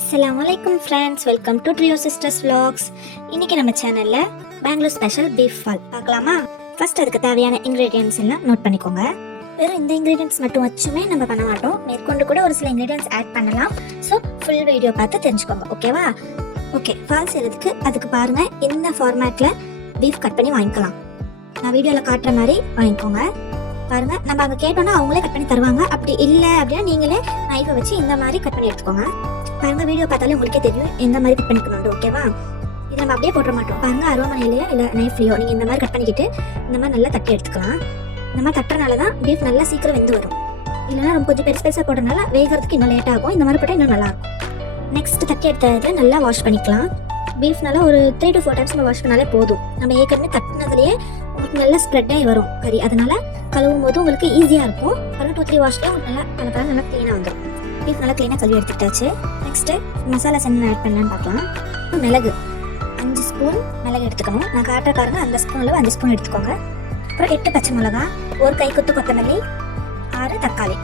Assalamualaikum friends, welcome to Trio Sisters Vlogs. இன்னைக்கு நம்ம சேனல்ல பெங்களூர் ஸ்பெஷல் பீஃப் ஃபால் பார்க்கலாமா? ஃபர்ஸ்ட் அதுக்கு தேவையான இன்கிரீடியன்ட்ஸ் எல்லாம் நோட் பண்ணிக்கோங்க. வெறும் இந்த இன்கிரீடியன்ட்ஸ் மட்டும் வச்சுமே நம்ம பண்ண மாட்டோம், மேற்கொண்டு கூட ஒரு சில இன்கிரீடியன்ட்ஸ் ஆட் பண்ணலாம். ஸோ ஃபுல் வீடியோ பார்த்து தெரிஞ்சுக்கோங்க, ஓகேவா? ஓகே, ஃபால் செய்யறதுக்கு அதுக்கு பாருங்க, இந்த ஃபார்மேட்ல பீஃப் கட் பண்ணி வாங்கிக்கலாம். நான் வீடியோவில் காட்டுற மாதிரி வாங்கிக்கோங்க. பாருங்க, நம்ம அங்கே கேட்டோம்னா அவங்களே கட் பண்ணி தருவாங்க. அப்படி இல்லை அப்படின்னா நீங்களே நைஃபை வச்சு இந்த மாதிரி கட் பண்ணி எடுத்துக்கோங்க. பாருங்க, வீடியோ பார்த்தாலே உங்களுக்கே தெரியும் எந்த மாதிரி கட் பண்ணிக்கணும், ஓகேவா? இது நம்ம அப்படியே போட மாட்டோம். பாருங்க, அருவாமனையிலையோ இல்லை நைஃப்லையோ நீங்கள் இந்த மாதிரி கட் பண்ணிக்கிட்டு இந்த மாதிரி நல்லா தட்டி எடுத்துக்கலாம். இந்த மாதிரி தட்டுறனால தான் பீஃப் நல்லா சீக்கிரம் வெந்து வரும். இல்லைன்னா ரொம்ப கொஞ்சம் பெருசு பெருசாக போடுறதுனால வேகிறதுக்கு இன்னும் லேட் ஆகும். இந்த மாதிரி போட்டால் இன்னும் நல்லா இருக்கும். நெக்ஸ்ட் தட்டி எடுத்தது நல்லா வாஷ் பண்ணிக்கலாம். பீஃப் நல்லா ஒரு 3 to 4 டைம்ஸ் நம்ம வாஷ் பண்ணாலே போதும். நம்ம ஏற்கனவே தட்டினதுலேயே உங்களுக்கு நல்லா ஸ்ப்ரெட் ஆகி வரும் கறி. அதனால கழுவும் போது உங்களுக்கு ஈஸியாக இருக்கும். அப்புறம் 2-3 வாஷ்லேயே உங்களுக்கு நல்லா க்ளீனாக வந்துடும். பீஃப் நல்லா க்ளீனாக கழுவி எடுத்துக்கிட்டாச்சு. நெக்ஸ்ட்டு மசாலாஸ் என்ன ஆட் பண்ணலான்னு பார்க்கலாம். மிளகு 5 ஸ்பூன் மிளகு எடுத்துக்கணும். நான் காட்டுறக்காரங்க அந்த ஸ்பூனில் 5 ஸ்பூன் எடுத்துக்கோங்க. அப்புறம் 8 பச்சை மிளகா, 1 கைக்குத்து கொத்தமல்லி, 6 தக்காளி.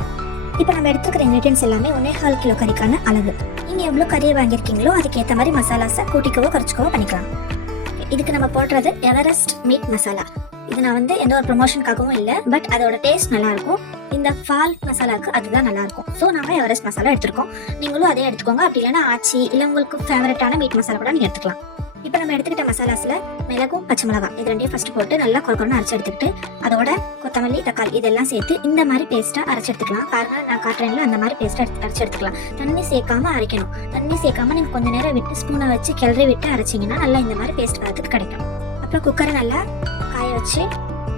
இப்போ நம்ம எடுத்துக்கிற இன்க்ரீடியன்ஸ் எல்லாமே 1.25 கிலோ கறிக்கான அளவு. நீங்கள் எவ்வளோ கறியை வாங்கியிருக்கீங்களோ அதுக்கேற்ற மாதிரி மசாலாஸை கூட்டிக்கவோ குறைச்சிக்கவோ பண்ணிக்கலாம். இதுக்கு நம்ம போடுறது எவரெஸ்ட் மீட் மசாலா. இது நான் எந்த ஒரு ப்ரொமோஷனுக்காகவும் இல்லை, பட் அதோட டேஸ்ட் நல்லா இருக்கும். இந்த ஃபால் மசாலாவுக்கு அதுதான் நல்லா இருக்கும். ஸோ நாங்கள் எவரெஸ்ட் மசாலா எடுத்துருக்கோம். நீங்களும் அதே எடுத்துக்கோங்க. அப்படி இல்லைன்னா ஆச்சி இல்லை உங்களுக்கு ஃபேவரட்டான மீட் மசாலா கூட நீங்கள் எடுத்துக்கலாம். இப்போ நம்ம எடுத்துக்கிட்ட மசாலாஸில் மிளகும் பச்சை மிளகா இது ரெண்டையும் ஃபர்ஸ்ட் போட்டு நல்லா குறைக்கணும் அரைச்சி எடுத்துக்கிட்டு அதோட கொத்தமல்லி தக்காளி இதெல்லாம் சேர்த்து இந்த மாதிரி பேஸ்ட்டாக அரைச்சி எடுத்துக்கலாம். பாருங்க, நான் காட்டுறேன்ல அந்த மாதிரி பேஸ்ட்டாக அரைச்சி எடுத்துக்கலாம். தண்ணி சேர்க்காம அரைக்கணும். தண்ணி சேர்க்காம நீங்கள் கொஞ்சம் நேரம் விட்டு ஸ்பூனை வச்சு கிளறி விட்டு அரைச்சிங்கன்னா நல்லா இந்த மாதிரி பேஸ்ட் வரதுக்கு கிடைக்கும். அப்புறம் குக்கரை நல்லா காய வச்சு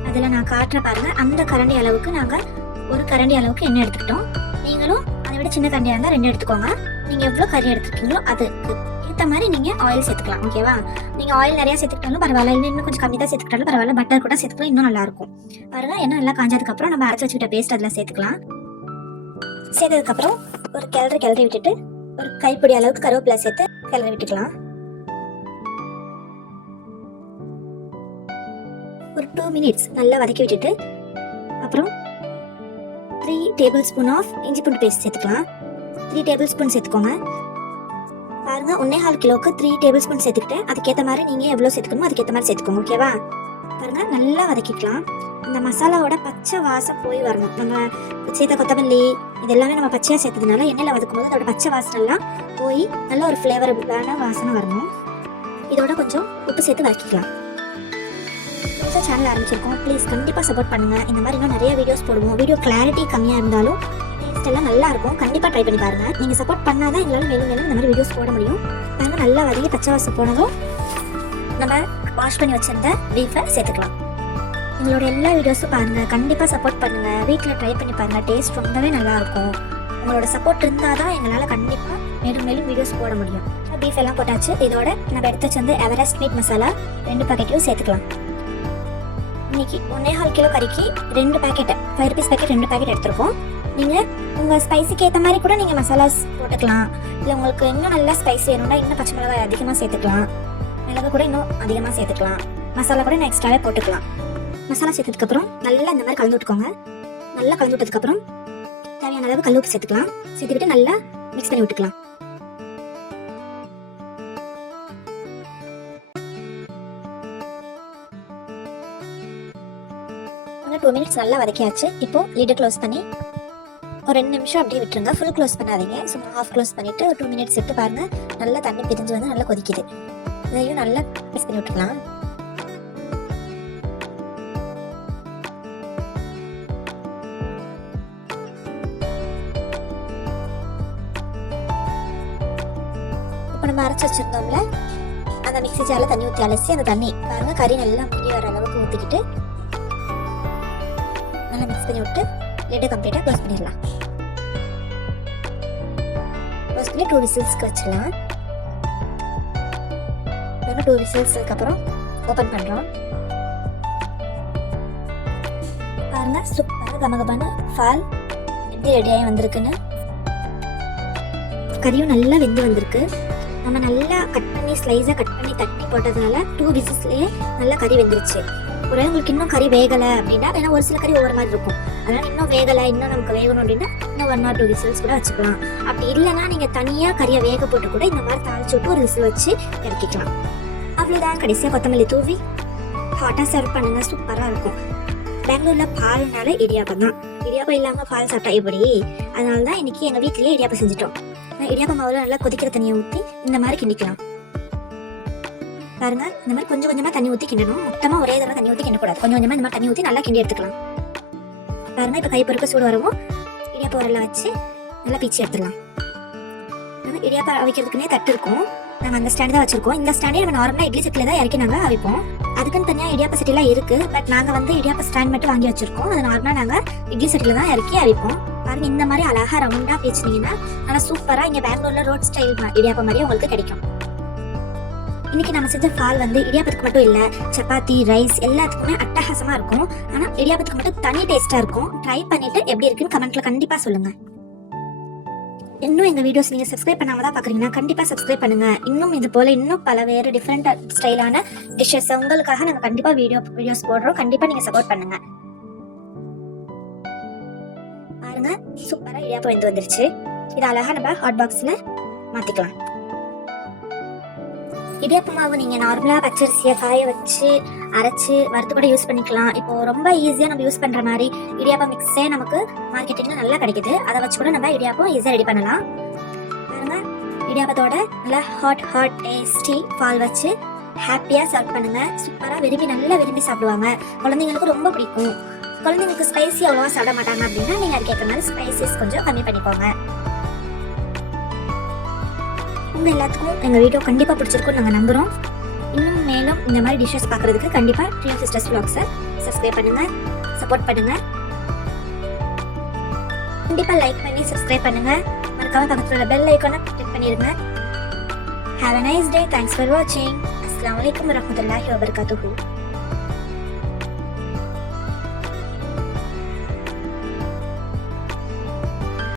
அதில் நான் காட்டுற பாருங்க, அந்த கரண்டி அளவுக்கு நாங்கள் 1 கரண்டி அளவுக்கு எண்ணெய் எடுத்துக்கிட்டோம். நீங்களும் அதை விட சின்ன கரண்டியாக இருந்தால் 2 எடுத்துக்கோங்க. நீங்கள் எவ்வளோ கறி எடுத்துருக்கீங்களோ அதுக்கு ஏற்ற மாதிரி நீங்கள் ஆயில் சேர்த்துக்கலாம், ஓகேவா? நீங்கள் ஆயில் நிறையா சேர்த்துக்கிட்டாலும் பரவாயில்ல, இன்னும் கொஞ்சம் கம்மி தான் சேர்த்துக்கிட்டாலும் பரவாயில்ல. பட்டர் கூட சேர்த்துக்கலாம், இன்னும் நல்லாயிருக்கும். பாருங்க, எண்ணெய் நல்லா காஞ்சதுக்கப்புறம் நம்ம அரைச்சி வச்சுக்கிட்ட பேஸ்ட் அதில் சேர்த்துக்கலாம். சேர்த்ததுக்கப்புறம் ஒரு கிளறி விட்டுட்டு ஒரு கைப்பிடி அளவுக்கு கருவேப்பிலை சேர்த்து கிளறி விட்டுக்கலாம். ஒரு 2 மினிட்ஸ் நல்லா வதக்கி விட்டுட்டு அப்புறம் 3 டேபிள் ஸ்பூன் ஆஃப் இஞ்சி பூண்டு பேஸ்ட் சேர்த்துக்கலாம். 3 டேபிள் ஸ்பூன் சேர்த்துக்கோங்க. பாருங்க, 1.25 கிலோவுக்கு 3 டேபிள் ஸ்பூன் சேர்த்துக்கிட்டு அதுக்கேற்ற மாதிரி நீங்கள் எவ்வளோ சேர்த்துக்கணுமோ அதுக்கேற்ற மாதிரி சேர்த்துக்கோங்க, ஓகேவா? பாருங்க, நல்லா வதக்கிக்கலாம். அந்த மசாலாவோட பச்சை வாசம் போய் வரணும். நம்ம சேர்த்த கொத்தமல்லி இது எல்லாமே நம்ம பச்சையாக சேர்த்ததுனால எண்ணெயில் வதக்கும் போது அதோட பச்சை வாசனைலாம் போய் நல்ல ஒரு ஃப்ளேவரபுளான வாசனை வரணும். இதோட கொஞ்சம் உப்பு சேர்த்து வதக்கிக்கலாம். சேனல் ஆரம்பிச்சிருக்கோம், ப்ளீஸ் கண்டிப்பாக சப்போர்ட் பண்ணுங்கள். இந்த மாதிரி இன்னும் நிறைய வீடியோஸ் போடுவோம். வீடியோ கிளாரிட்டி கம்மியாக இருந்தாலும் டேஸ்ட் எல்லாம் நல்லா இருக்கும். கண்டிப்பாக ட்ரை பண்ணி பாருங்கள். நீங்கள் சப்போர்ட் பண்ணால் தான் எங்களால் மேலும் இந்த மாதிரி வீடியோஸ் போட முடியும். பாருங்கள், நல்லா வதக்கி பச்சை வாசம் போனதும் நம்ம வாஷ் பண்ணி வச்சிருந்த பீஃபை சேர்த்துக்கலாம். உங்களோட எல்லா வீடியோஸும் பாருங்கள், கண்டிப்பாக சப்போர்ட் பண்ணுங்கள். வீட்டில் ட்ரை பண்ணி பாருங்கள், டேஸ்ட் ரொம்பவே நல்லாயிருக்கும். உங்களோட சப்போர்ட் இருந்தால் தான் எங்களால் கண்டிப்பாக மேலும் வீடியோஸ் போட முடியும். பீஃப் எல்லாம் போட்டாச்சு. இதோட நம்ம எடுத்து வச்சு எவரெஸ்ட் மீட் மசாலா 2 பாக்கெட்டையும் சேர்த்துக்கலாம். இன்னைக்கு 1.25 கிலோ கறிக்கு 2 பேக்கெட் 5 rupees பேக்கெட் 2 பேக்கெட் எடுத்துருக்கோம். நீங்கள் உங்கள் ஸ்பைஸுக்கு ஏற்ற மாதிரி கூட நீங்கள் மசாலாஸ் போட்டுக்கலாம். இல்லை உங்களுக்கு இன்னும் நல்லா ஸ்பைஸ் வேணும்னா இன்னும் பச்சை மிளகாய் அதிகமாக சேர்த்துக்கலாம். மிளகு கூட இன்னும் அதிகமாக சேர்த்துக்கலாம். மசாலா கூட இன்னும் எக்ஸ்ட்ராவே போட்டுக்கலாம். மசாலா சேர்த்ததுக்கப்புறம் நல்லா இந்த மாதிரி கலந்து விட்டுக்கோங்க. நல்லா கலந்து விட்டதுக்கப்புறம் தேவையான அளவு கல் உப்பு சேர்த்துக்கலாம். சேர்த்துக்கிட்டு நல்லா மிக்ஸ் பண்ணி விட்டுக்கலாம். ஒரு 2 மினிட்ஸ் நல்லா வதக்கியாச்சு. இப்போ லிட்டை க்ளோஸ் பண்ணி ஒரு 2 நிமிஷம் அப்படியே விட்டுருங்க. ஃபுல் க்ளோஸ் பண்ணாதீங்க, சும்மா ஹாஃப் க்ளோஸ் பண்ணிவிட்டு ஒரு 2 மினிட்ஸ் விட்டு பாருங்கள், நல்லா தண்ணி பிரிஞ்சு நல்லா கொதிக்குது. இதையும் நல்லா மிக்ஸ் பண்ணி விட்டுக்கலாம். இப்போ நம்ம அரைச்சி வச்சுருந்தோம்ல அந்த மிக்ஸி ஜாரில் தண்ணி ஊற்றி அலசி அந்த தண்ணி பாருங்கள், கறி நல்லா முடி வர அளவுக்கு ஊற்றிக்கிட்டு நல்லா மிக்ஸ் பண்ணி விட்டு லிட்டை கம்ப்ளீட்டாக க்ளோஸ் பண்ணிடலாம். க்ளோஸ் பண்ணி 2 விசில்ஸ்க்கு வச்சிடலாம். 2 விசில்ஸ்க்கு அப்புறம் ஓப்பன் பண்ணுறோம். பாருங்க, சூப்பராக கமகமான ஃபால் எப்படி ரெடியாகி வந்திருக்குன்னு. கறியும் நல்லா வெந்து வந்திருக்கு. நம்ம நல்லா கட் பண்ணி ஸ்லைஸாக கட் பண்ணி தட்டி போட்டதுனால 2 விசில்ஸ்லேயே நல்லா கறி வெந்துருச்சு. ஒருவேளை உங்களுக்கு இன்னும் கறி வேகலை அப்படின்னா, ஏன்னா ஒரு சில கறி ஒவ்வொரு மாதிரி இருக்கும், அதனால இன்னும் வேகலை, இன்னும் நமக்கு வேகணும் அப்படின்னா இன்னும் 1 or 2 விசில்ஸ் கூட வச்சுக்கலாம். அப்படி இல்லைன்னா நீங்கள் தனியாக கறியை வேக போட்டு கூட இந்த மாதிரி தாளிச்சு விட்டு ஒரு விசில் வச்சு இறக்கிக்கலாம். அவ்வளோதான். கடைசியாக கொத்தமல்லி தூவி ஹாட்டாக சர்வ் பண்ணுங்க. சூப்பராக இருக்கும். பெங்களூரில் பால்னால இடியாப்பம் தான். இடியாப்பம் இல்லாமல் பால் சாப்பிட்டா எப்படி? அதனால தான் இன்னைக்கு எங்கள் வீட்லேயே இடியாப்பம் செஞ்சுட்டோம். இடியாப்பம் மாவில் நல்லா கொதிக்கிற தண்ணியை ஊற்றி இந்த மாதிரி கிண்டிக்கலாம். பாருங்க, இந்த மாதிரி கொஞ்சம் கொஞ்சமாக தண்ணி ஊற்றி கிண்டணும். மொத்தமாக ஒரே தடவை தண்ணி ஊற்றி கிண்டக்கூடாது. கொஞ்சம் கொஞ்சமாக இந்த மாதிரி தண்ணி ஊற்றி நல்லா கிண்டி எடுத்துக்கலாம். பாருங்க, இப்போ கை பொறுப்பு சூடு வரவும் இடியாப்பம் உரல்ல வச்சு நல்லா பீச்சி எடுத்துடலாம். இடியாப்பம் அவிக்கிறதுக்குன்னே தட்டு இருக்கும். நாங்கள் அந்த ஸ்டாண்ட் தான் வச்சிருக்கோம். இந்த ஸ்டாண்டே நம்ம நார்மலாக இட்லி சட்டியில் தான் இறக்கி நாங்கள் அவிப்போம். அதுக்குன்னு தனியாக இடியாப்ப சட்டிலாம் இருக்குது. பட் நாங்கள் வந்து இடியாப்ப ஸ்டாண்ட் மட்டும் வாங்கி வச்சிருக்கோம். அது நார்மலாக நாங்கள் இட்லி சட்டியில் தான் இறக்கி அவிப்போம். பாருங்க, இந்த மாதிரி அழகாக ரவுண்டாக பேச்சுனீங்கன்னா ஆனால் சூப்பராக இங்கே பெங்களூரில் ரோட் ஸ்டைல் இடியாப்பம் மாதிரியே உங்களுக்கு கிடைக்கும். இன்னைக்கு நம்ம செஞ்ச பால் வந்து இடியாப்பத்துக்கு மட்டும் இல்லை, சப்பாத்தி, ரைஸ் எல்லாத்துக்குமே அட்டகாசமாக இருக்கும். ஆனால் இடியாப்பத்துக்கு மட்டும் தனி டேஸ்ட்டாக இருக்கும். ட்ரை பண்ணிட்டு எப்படி இருக்குன்னு கமெண்ட்ல கண்டிப்பாக சொல்லுங்கள். இன்னும் எங்கள் வீடியோஸ் நீங்கள் சப்ஸ்கிரைப் பண்ணாமல் தான் பார்க்குறீங்கன்னா கண்டிப்பாக சப்ஸ்கிரைப் பண்ணுங்கள். இன்னும் இது போல் இன்னும் பல வேறு டிஃப்ரெண்ட் ஸ்டைலான டிஷ்ஷஸ் உங்களுக்காக நாங்கள் கண்டிப்பாக வீடியோஸ் போடுறோம். கண்டிப்பாக நீங்கள் சப்போர்ட் பண்ணுங்கள். பாருங்க, சூப்பராக இடியாப்பம் வெந்து வந்துருச்சு. இது அழகாக நம்ம ஹாட் பாக்ஸில் மாற்றிக்கலாம். இடியாப்ப மாவு நீங்கள் நார்மலாக பச்சரிசியை காய வச்சு அரைச்சி வறுத்து கூட யூஸ் பண்ணிக்கலாம். இப்போ ரொம்ப ஈஸியாக நம்ம யூஸ் பண்ணுற மாதிரி இடியாப்ப மிக்ஸே நமக்கு மார்க்கெட்டிங்கில் நல்லா கிடைக்குது. அதை வச்சு கூட நம்ம இடியாப்பம் ஈஸியாக ரெடி பண்ணலாம். பாருங்க, இடியாப்பத்தோட நல்லா ஹாட் டேஸ்டி பால் வச்சு ஹாப்பியாக சர்வ் பண்ணுங்க. சூப்பராக நல்லா விரும்பி சாப்பிடுவாங்க. குழந்தைங்களுக்கு ரொம்ப பிடிக்கும். குழந்தைங்களுக்கு ஸ்பைசி அவ்வளோவா சாப்பிட மாட்டாங்க அப்படின்னா நீங்கள் அதுக்கேற்ற மாதிரி ஸ்பைசஸ் கொஞ்சம் கம்மி பண்ணிக்கோங்க. உங்கள் எல்லாத்துக்கும் எங்கள் வீடியோ கண்டிப்பாக பிடிச்சிருக்கும்னு நாங்கள் நம்புகிறோம். இன்னும் மேலும் இந்த மாதிரி டிஷ்ஷஸ் பார்க்குறதுக்கு கண்டிப்பாக ட்ரியோ சிஸ்டர்ஸ் vlogs-ஐ சப்ஸ்கிரைப் பண்ணுங்கள், சப்போர்ட் பண்ணுங்கள். கண்டிப்பாக லைக் பண்ணி சப்ஸ்கிரைப் பண்ணுங்கள். மறக்காம பக்கத்தில் உள்ள பெல் ஐக்கானை கிளிக் பண்ணிடுங்க. Have a nice day. Thanks for watching. Assalamu alaikum warahmatullahi wabarakatuh.